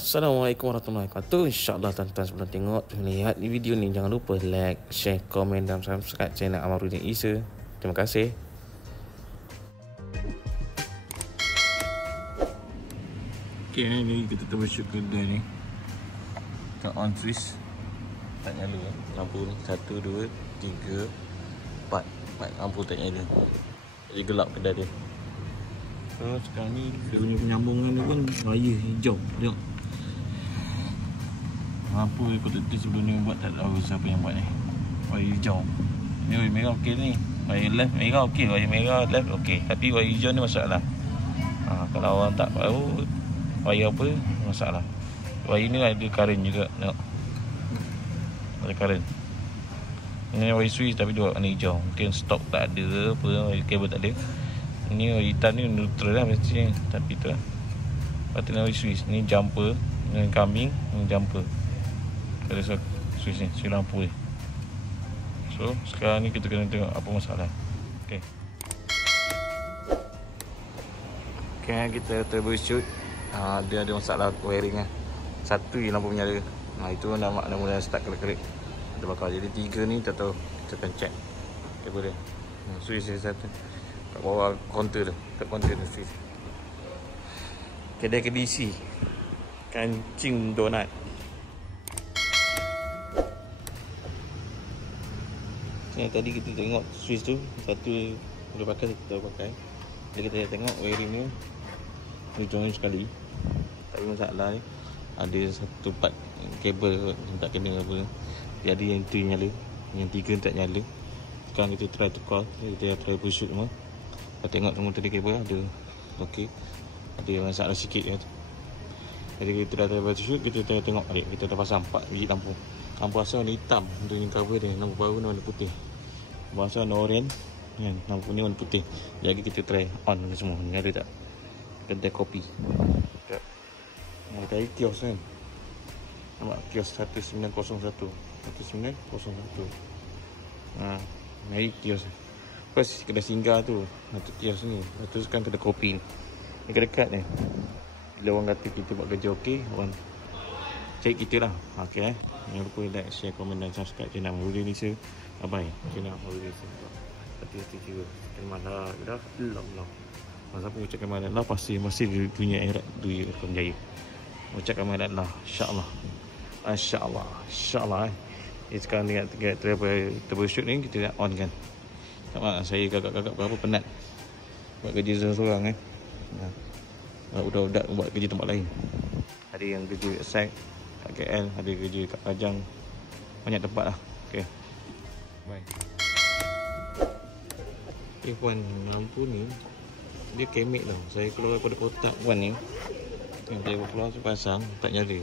Assalamualaikum warahmatullahi wabarakatuh. InsyaAllah tuan-tuan sebelum tengok lihat video ni, jangan lupa like, share, komen dan subscribe channel Amarudin Isa. Terima kasih. Okay, ni kita terbershoot kedai ni. Kita on switch, tak nyala lampu ni. 1, 2, 3, 4 lampu tak nyala. Jadi gelap kedai dia. So sekarang ni dia punya penyambungan ni pun wire hijau. Tengok lampu kotak tu sebelum ni buat, tak tahu siapa yang buat ni. Wire hijau ni, wire merah okey ni. Wire left merah okey, wire merah left okey. Tapi wire hijau ni masalah. Kalau orang tak tahu wire apa, masalah. Wire ni ada current juga. Tengok, ada current. Ini wire switch tapi dia warna hijau. Mungkin stok tak ada apa, wire kabel tak ada. Ni wire hitam ni neutral lah mestinya, tapi tu lah. Lepas tu ni wire switch, ni jumper, ni incoming, ni jumper. Ada switch ni, switch lampu ni. So sekarang ni kita kena tengok apa masalah. Okay, kita troubleshoot. Dia ada masalah wiring lah. Satu je lampu menyala. Itu nama mula start kelip-kelip. Ada bakar. Jadi 3 ni tak tahu. Kita akan check kabel dia. Switch dia satu kat bawah counter tu. Kat counter tu switch. Kedai DC Kancing Donat. Yang tadi kita tengok switch tu satu boleh pakai, kita pakai. Jadi kita tengok wiring ni dia join sekali. Tapi masalah ni ada satu part kabel yang tak kena apa. Jadi yang tu nyala, yang 3 tak nyala. Sekarang kita try tukar, kita try push semua. Kita tengok semua tadi kabel ada okey. Ada masalah sikit je. Jadi kita dah try kita tengok balik. Kita dah pasang 4 biji lampu. Lampu asal warna hitam untuk yang cover dia. Lampu baru warna putih. Lampu asal warna orange kan, lampu ni warna putih. Jadi kita try on semua. Ni ada tak? Kedai kopi. Tak. Kedai kios kan. Nampak kios 1901. 1901. Mari kios. First kedai singgah tu. Satu kios ni. Lepas tu sekarang kedai kopi ni. Ni dekat ni. Bila orang kata kita buat kerja okey, orang cari kita lah. Okay, jangan lupa like, share, komen dan subscribe channel Amarudin Isa. Bye-bye. Channel Amarudin Isa. Hati-hati juga. Kemana dah? Allah. Masa pun ucapkan kemana Allah, pasti masih dunia akhirat dunia akan jaya. Ucapkan kemana Allah. InsyaAllah. InsyaAllah. InsyaAllah. Sekarang tengok troubleshoot ni, kita nak on kan. Tak maaf, saya gagap-gagap berapa penat buat kerja seorang kan. Budak-budak buat kerja tempat lain. Ada yang kerja site kat KL, ada kerja kat Pajang. Banyak tempat lah. Okay, bye. Puan, lampu ni dia kemek tau. Saya keluar daripada kotak puan ni, yang saya keluar tu pasang, tak nyala.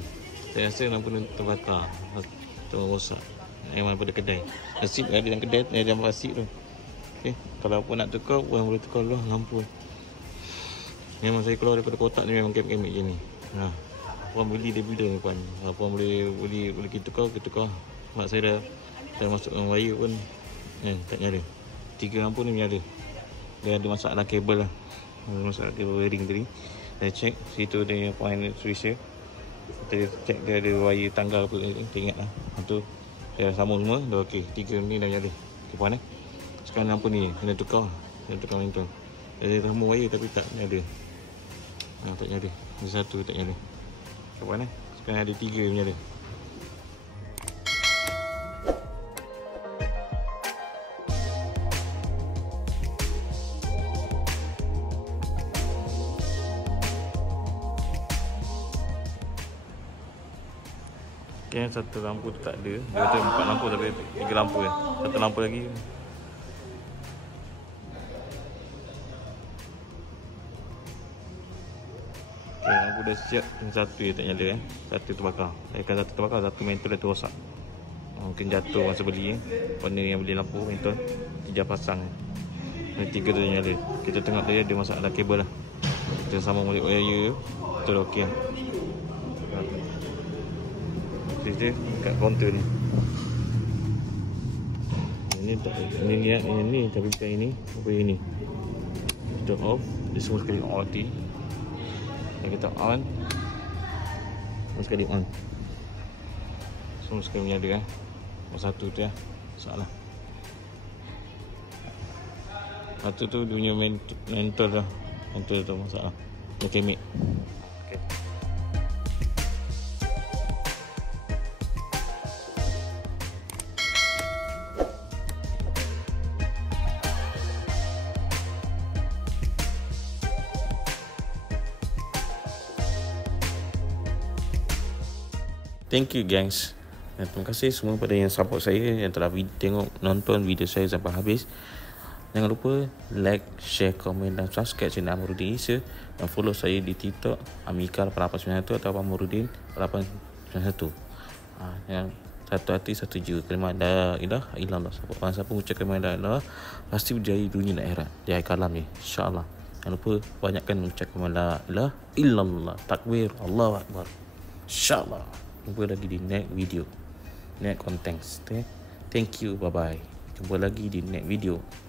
Saya rasa lampu ni terbakar atau rosak. Yang daripada kedai. Nasib ada dalam kedai, ada dalam plastik tu. Okay, kalau pun nak tukar, puan boleh tukar lah lampu. Memang saya keluar daripada kotak ni memang kemek-kemek je ni. Puan beli dia bila ni puan. Puan boleh kita tukar. Mak saya dah masuk dengan wire pun tak nyala. 3 lampu ni menyala. Dia ada masalah kabel lah. Ada masalah kabel wiring tadi. Saya check situ dia point switch dia. Kita check dia ada wire tanggal apa, kita ingat lah. Itu dia sambung semua dah okey. 3 ni dah nyala. Okay puan sekarang lampu ni kena tukar. Kena tukar macam tu. Dia sambung wire tapi tak nyala. Tak nyala. Ada satu tak nyala. Okay puan sekarang ada 3 menyala. Okay, satu lampu tu tak ada. Dia kata 4 lampu tapi 3 lampu je. Satu lampu lagi. Okay, lampu dah siap. Yang satu je tak nyala Satu terbakar. Satu terbakar, satu mentol dah rosak. Mungkin jatuh masa beli Partner yang beli lampu mentol dia pasang. Yang 3 tu nyala. Kita tengok dia ada masalah kabel lah. Kita sambung balik wire. Betul okey lah. Dia kat counter ni. Ini tapi bukan ini. Apa ini? Kita off. Dia semua sekali on. Yang kita on. sekali on. Semua sekali menyala satu tu soalan. Satu tu dia punya mentor tu masalah. Dia kemik. Okay. Thank you gengs. Dan terima kasih semua pada yang support saya, yang telah nonton video saya sampai habis. Jangan lupa like, share, komen dan subscribe channel Amrudin Isa, dan follow saya di TikTok Amikal 891 atau Amrudin 891. Yang satu hati satu jiwa, kalimah la ilaha illallah. Siapa mengucap kalimah la ilaha illallah pasti berjaya dunia dan akhirat di akhir kalam ni, insya-Allah. Jangan lupa banyakkan mengucap kalimah la ilaha illallah, takbir, Allahu akbar, insya-Allah. Jumpa lagi di next video, next content. Thank you, bye bye. Jumpa lagi di next video.